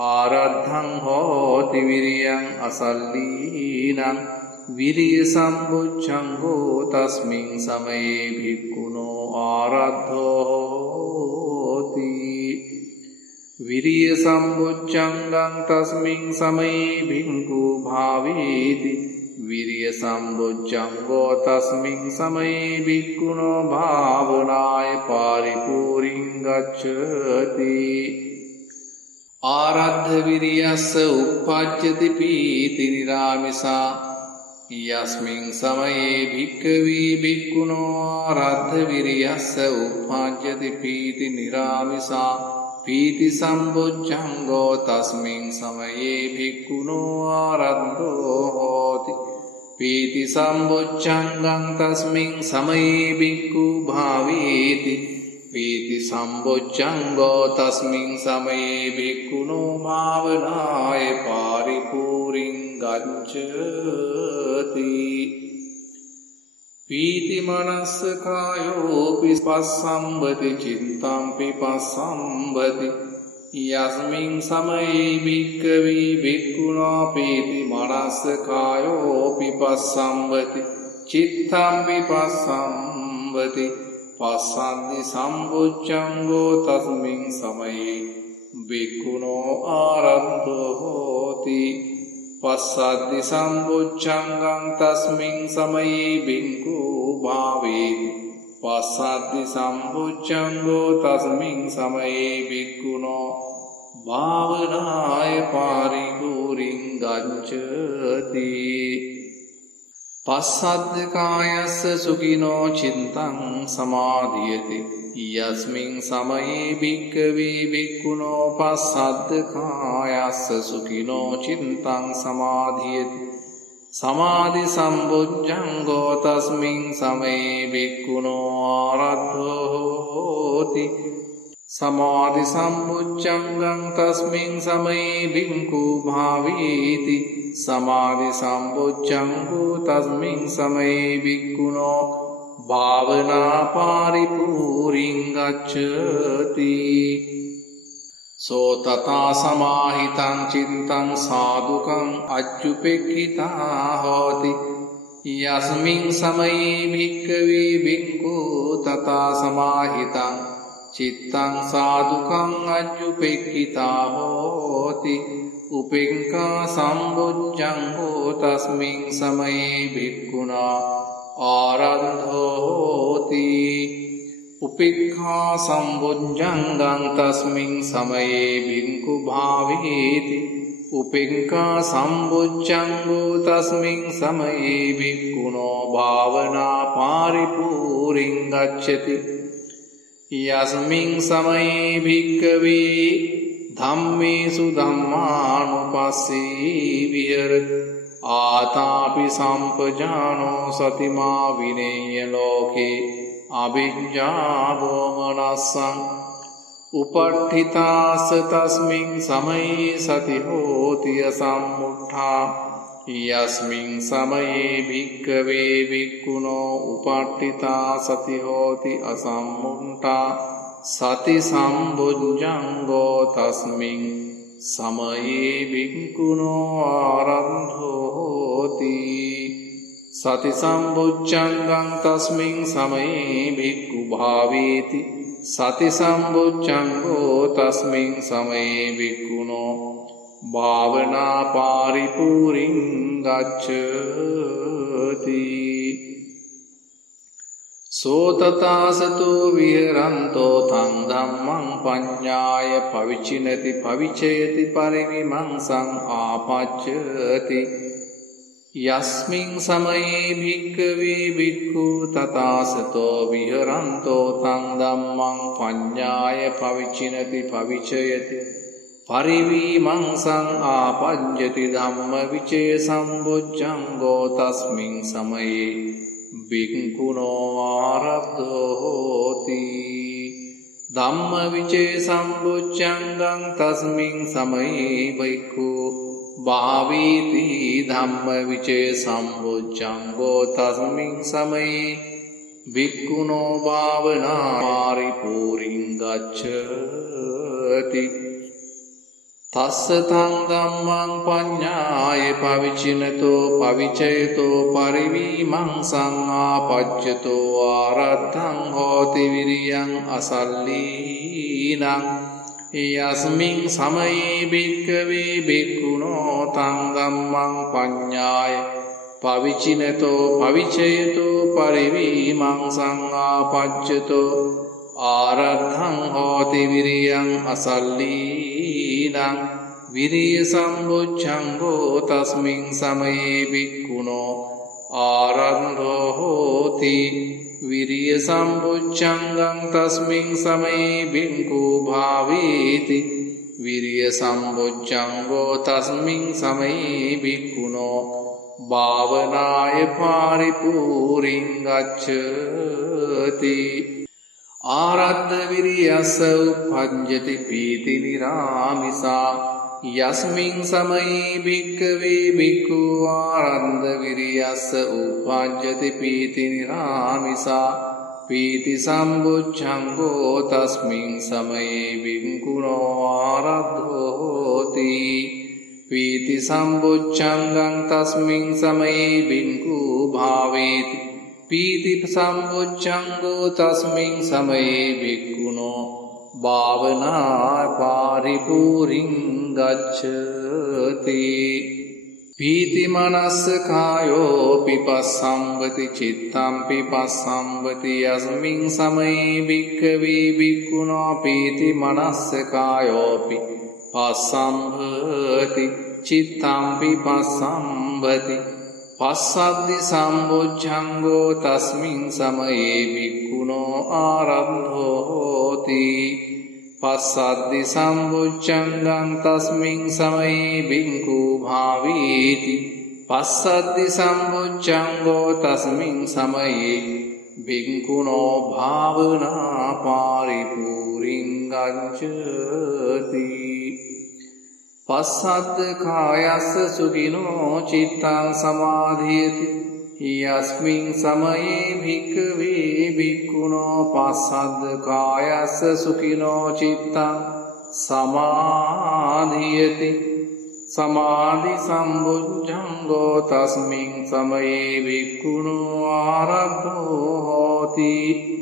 ආරද්ධං හෝති විරියං අසල්ලීනං විරිය සම්බුච්ඡංගෝ තස්මින් සමයේ භික්ඛුනෝ ආරද්ධෝ හෝති විරිය සම්බුච්ඡංගං තස්මින් සමයේ භික්ඛු භාවේති විරිය සම්බුච්ඡංගෝ තස්මින් සමයේ භික්ඛුනෝ භාවනාය පාරිපූරිං ගච්ඡති ආරද්ධ විරියස්ස උප්පජ්ජති පීති නිරාමිසා යස්මින් සමයේ භික්ඛවේ භික්ඛුනෝ ආරද්ධ විරියස්ස උප්පජ්ජති පීති නිරාමිසා පීති සම්බුච්ඡංගෝ තස්මින් සමයේ භික්ඛුනෝ ආරද්ධෝ හෝති පීති සම්බුච්ඡංගං තස්මින් සමයේ භික්ඛු භාවේති පීති සම්බුච්ඡංගෝ තස්මින් සමයේ භික්ඛුනෝ භාවනාය පාරිපූරිං ගච්ඡති පීති මනස්ස කායෝ පිපස්සම්බති චිත්තං පිපස්සම්බති යස්මින් සමයේ භික්ඛවේ භික්ඛුනා පීති මනස්ස කායෝ පිපස්සම්බති චිත්තං පිපස්සම්බති පස්සන්ති සම්බුච්ඡංගෝ තස්මින් සමයේ භික්ඛුනෝ ආරද්ධෝ හෝති පස්සද්දි සම්බුච්ඡංගං තස්මින් සමයේ භික්ඛු භාවේති පස්සද්දි සම්බුච්ඡංගෝ තස්මින් සමයේ භික්ඛුනෝ භාවනාය පාරිපූරිං ගච්ඡති පස්සද්ද කායස්ස සුඛිනෝ චිත්තං සමාධියති යස්මින් සමයේ භික්ඛවේ භික්ඛුනෝ පස්සද්ද කායස්ස සුඛිනෝ චිත්තං සමාධියති සමාධි සම්බුද්ධංගෝ තස්මින් සමයේ භික්ඛුනෝ ආරද්ධෝ හෝති සමාධි සම්බුද්ධංගං තස්මින් සමයේ භික්ඛු භාවේති සමාධි සම්බුද්ධංගෝ තස්මින් සමයේ භික්ඛුනෝ භාවනා පාරිපූරිං ගච්ඡති සෝ තථා සමාහිතං චිත්තං සාදුකං අච්චුපෙක්ඛිතා හෝති යස්මින් සමයේ භික්ඛවේ භික්ඛු තථා සමාහිතං චිත්තං සාදුකං අච්චුපෙක්ඛිතා හෝති උපෙක්ඛා සම්බුද්ධංගෝ තස්මින් සමයේ භික්ඛුනා ආරද්ධෝ හෝති උපෙක්ඛා සම්බුද්ධංගං තස්මින් සමයේ භික්ඛු භාවේති උපෙක්ඛා සම්බුද්ධංගෝ තස්මින් සමයේ භික්ඛුනෝ භාවනා පාරිපූරිං ගච්ඡති යස්මින් සමයේ භික්ඛවේ ධම්මේසු ධම්මානුපස්සී විහෙරති ආතාපි සම්පජානෝ සතිමා විනේය ලෝකේ අවිජ්ජා දෝමනස්සං උපට්ඨිතාස තස්මින් සමයේ සති හෝති සම්මුද්ධා යස්මින් සමයේ භික්ඛවේ භික්ඛුනෝ උපට්ඨිතා සති හෝති අසම්මුද්ධා සති සම්බුද්ධංගෝ තස්මින් සමයේ භික්ඛුනෝ ආරද්ධෝ හෝති සති සම්බුද්ධංගං තස්මින් සමයේ භික්ඛු භාවේති සති සම්බුද්ධංගෝ තස්මින් සමයේ භික්ඛුනෝ භාවනා පාරිපූරිං ගච්ඡති සෝ තථාසතෝ විහරන්තෝ තං ධම්මං පඤ්ඤාය පවිචිනති පවිචයති පරිවිමංසං ආපච්ඡති යස්මින් සමයේ භික්ඛවේ භික්ඛු තථාසතෝ විහරන්තෝ තං ධම්මං පඤ්ඤාය පවිචිනති පවිචයති පරිවිමංසං ආපඤ්ඤති ධම්ම විචය සම්බුද්ධංගෝ තස්මින් සමයේ භික්ඛුනෝ ආරද්ධෝ හෝති ධම්ම විචේ සම්බුද්ධංගං තස්මින් සමයේ භික්ඛු භාවීති ධම්ම විචේ සම්බොජ්ජංගෝ තස්මින් සමයේ භික්ඛුනෝ භාවනා පරිපූර්ණං ගච්ඡති තස්ස තං ධම්මං පඤ්ඤාය පවිචිනතෝ පවිචයතෝ පරිවීමං සංආපච්චතෝ ආරද්ධං හෝති විරියං අසල්ලීනං යස්මින් සමයේ භික්ඛවේ භික්ඛුනෝ තං ධම්මං පඤ්ඤාය පවිචිනතෝ පවිචයතෝ පරිවීමං සංආපච්චතෝ ආරද්ධං හෝති විරියං අසල්ලීනං විරිය සම්බොජ්ජංගෝ තස්මින් සමයේ භික්ඛුනෝ ආරද්ධෝ හෝති විරිය සම්බොජ්ජංගං තස්මින් සමයේ භික්ඛු භාවේති විරිය සම්බොජ්ජංගෝ තස්මින් සමයේ භික්ඛුනෝ භාවනාය පරිපූර්ණං ගච්ඡති ආරද්ධ විරියස්ස උප්පජ්ජති පීති නිරාමිසා යස්මින් සමයේ භික්ඛවේ භික්ඛු ආරද්ධ විරියස්ස උප්පජ්ජති පීති නිරාමිසා පීති සම්බොජ්ජංගෝ තස්මින් සමයේ භික්ඛුනෝ ආරද්ධෝ හෝති පීති සම්බොජ්ජංගං තස්මින් සමයේ භික්ඛු භාවේති පීති සම්බොජ්ජංගෝ තස්මින් සමයේ භික්ඛුනෝ භාවනා පරිපූර්ණං ගච්ඡති පීති මනස්ස කායෝ පිපස්සම්වති චිත්තං පිපස්සම්වති යස්මින් සමයේ භික්ඛවේ භික්ඛුනෝ පීති මනස්ස කායෝ පිපස්සම්වති චිත්තං පිපස්සම්වති පස්සද්දි සම්බොජ්ජංගෝ තස්මින් සමයේ භික්ඛුනෝ ආරද්ධෝ හෝති පස්සද්දි සම්බොජ්ජංගං තස්මින් සමයේ භික්ඛු භාවීති පස්සද්දි සම්බොජ්ජංගෝ තස්මින් සමයේ භික්ඛුනෝ භාවනා පරිපූර්ණං ගච්ඡති පස්සද්ද කායස්ස සුඛිනෝ චිත්තං සමාධියති යස්මින් සමයේ භික්ඛවේ භික්ඛුනෝ පස්සද්ද කායස්ස සුඛිනෝ චිත්තං සමාධියති සමාධි සම්බොජ්ජංගෝ තස්මින් සමයේ භික්ඛුනෝ ආරද්ධෝ හෝති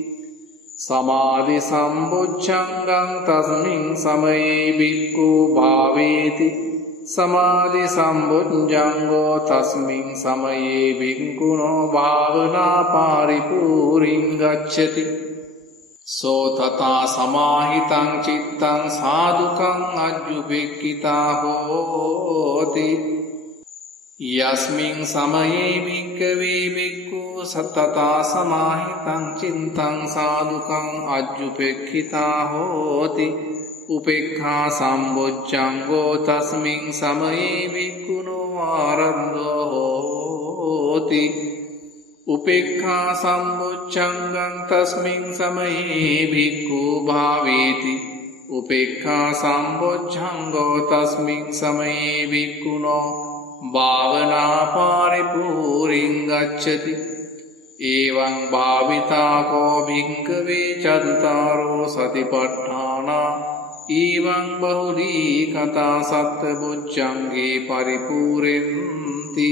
සමාධි සම්බොජ්ජංගං තස්මින් සමයේ භික්ඛු භාවේති සමාධි සම්බොජ්ජංගෝ තස්මින් සමයේ භික්ඛුනෝ භාවනා පරිපූර්ණං ගච්ඡති සෝ තථා සමාහිතං චිත්තං සාදුකං අජ්ජුපෙක්ඛිතා හෝති යස්මින් සමයේ භික්ඛවේ භික්ඛු සතතා සමාහිතං චිත්තං සාදුකං අජ්ජුපෙක්ඛිතා හෝති උපේක්ඛා සම්බොජ්ජංගෝ තස්මින් සමයේ භික්ඛුනෝ ආරද්ධෝ හෝති උපේක්ඛා සම්බොජ්ජංගං තස්මින් සමයේ භික්ඛු භාවේති උපේක්ඛා සම්බොජ්ජංගෝ තස්මින් සමයේ භික්ඛුනෝ භාවනා පරිපූර්ණං ගච්ඡති එවං භාවිතා කෝ භික්ඛවේ චත්තාරෝ සතිපට්ඨානා ඊවං බහුලී කතා සත්බොජ්ජංගේ පරිපූර්ණන්ති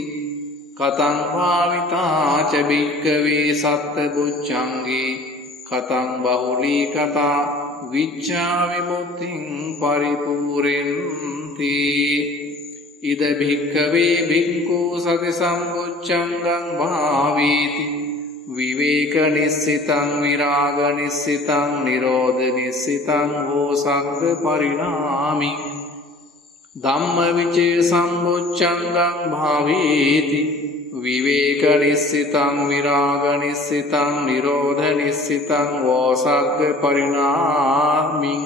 කතං භාවිතා ච භික්ඛවේ සත්බොජ්ජංගේ කතං බහුලී කතා විච්ඡා විමුක්තිං පරිපූර්ණන්ති ඉද භික්ඛවේ භික්ඛු සති සම්බොජ්ජංගං භාවේති විවේක නිස්සිතං විරාග නිස්සිතං නිරෝධ නිස්සිතං වූ සංඝ පරිණාමි ධම්ම විචේ සම්බොජ්ජංගං භාවේති විවේක නිස්සිතං විරාග නිස්සිතං නිරෝධ නිස්සිතං වූ සංඝ පරිණාමි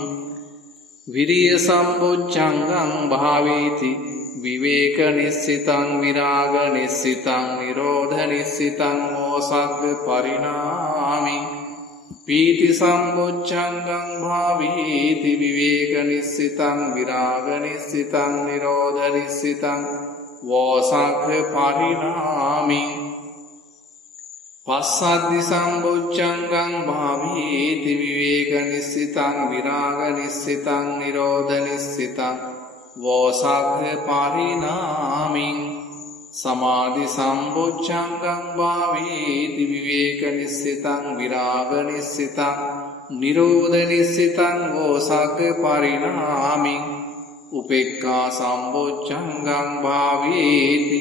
විරිය සම්බොජ්ජංගං භාවේති විවේක නිස්සිතං විරාග නිස්සිතං නිරෝධ නිස්සිතං වෝ සග්ග පරිණාමි पीति सम्बुच्छङ्गं भावीति विवेकनिश्चितं विरागनिश्चितं निरोधनिश्चितं वोसाग्रपरिणामी पश्चाद्दि सम्बुच्छङ्गं भावीति विवेकनिश्चितं विरागनिश्चितं निरोधनिश्चितं वोसाग्रपरिणामी समाधि सम्बुच्छङ्गं भावीति विवेकनिश्चितं विरागनिश्चितं निरोधनिश्चितं वोसाग्रपरिणामी उपेक्खा सम्बुच्छङ्गं भावीति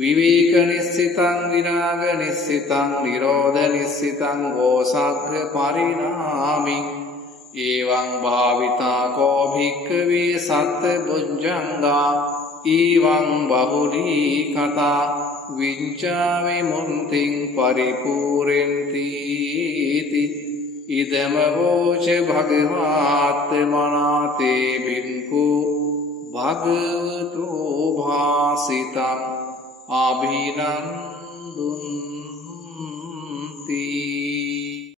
विवेकनिश्चितं विरागनिश्चितं निरोधनिश्चितं वोसाग्रपरिणामी एवं भाविता को भिक्खवे सत्तभुजङ्गा एवं बहुली कथा विञ्चा विमुक्तिं परिपूरन्तीति इदमवोच भगवात्मना ते भिक्खु भगवतो भासितम् अभिनन्दन्ति।